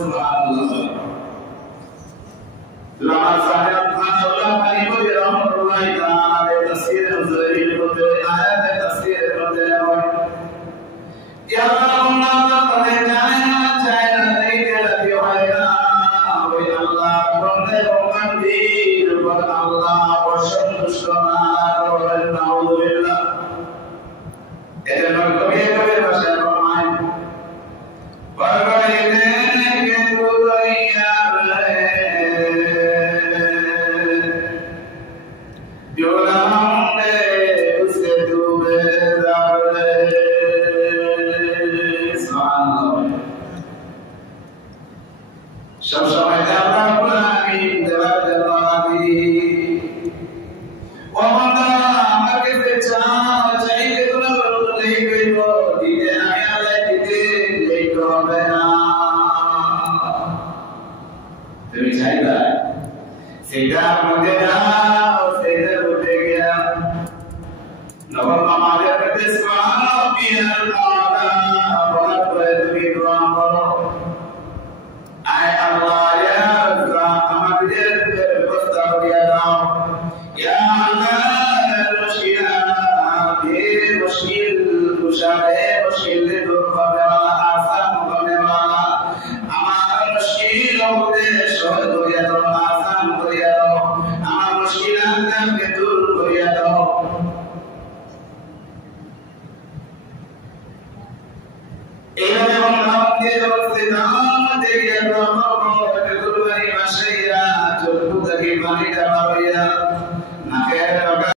সুবহানাল্লাহ। লামা সাহেব খানাউল্লাহ আলিমুদ্দিন রহমাতুল্লাহি তাআলা এর তাফসীরে মুজাহিদের মধ্যে আয়াতে তাফসীরের মধ্যে হয় ইয়া আল্লাহ তাআলা জানেন না চায় না দেখতে রাজি হয় না ওই আল্লাহ বন্দে মুমিনদের উপর আল্লাহ অসন্তুষ্ট না করেন নাউযুবিল্লাহ। এজন্য কবি ভাষায় ফরমায় বরবাইনে কে তুলাইয়া রে जोलांगे उसके दुबेदार सब समय जाता पुरानी जवाब जवाबी वो बंदा आगे से चाहिए तो ना ले गई वो दीजे आया ले दीजे ले को बना तुम्हें चाहिए सीधा मुझे जाओ सीधे उठे गया नवल हमारे प्रदेश का पीर आला बहुत बड़े तुम्हें दुआ करो आए अल्लाह या अल्लाह हमारे व्यवस्था दिया जाओ या अल्लाह मुश्किल कुशारे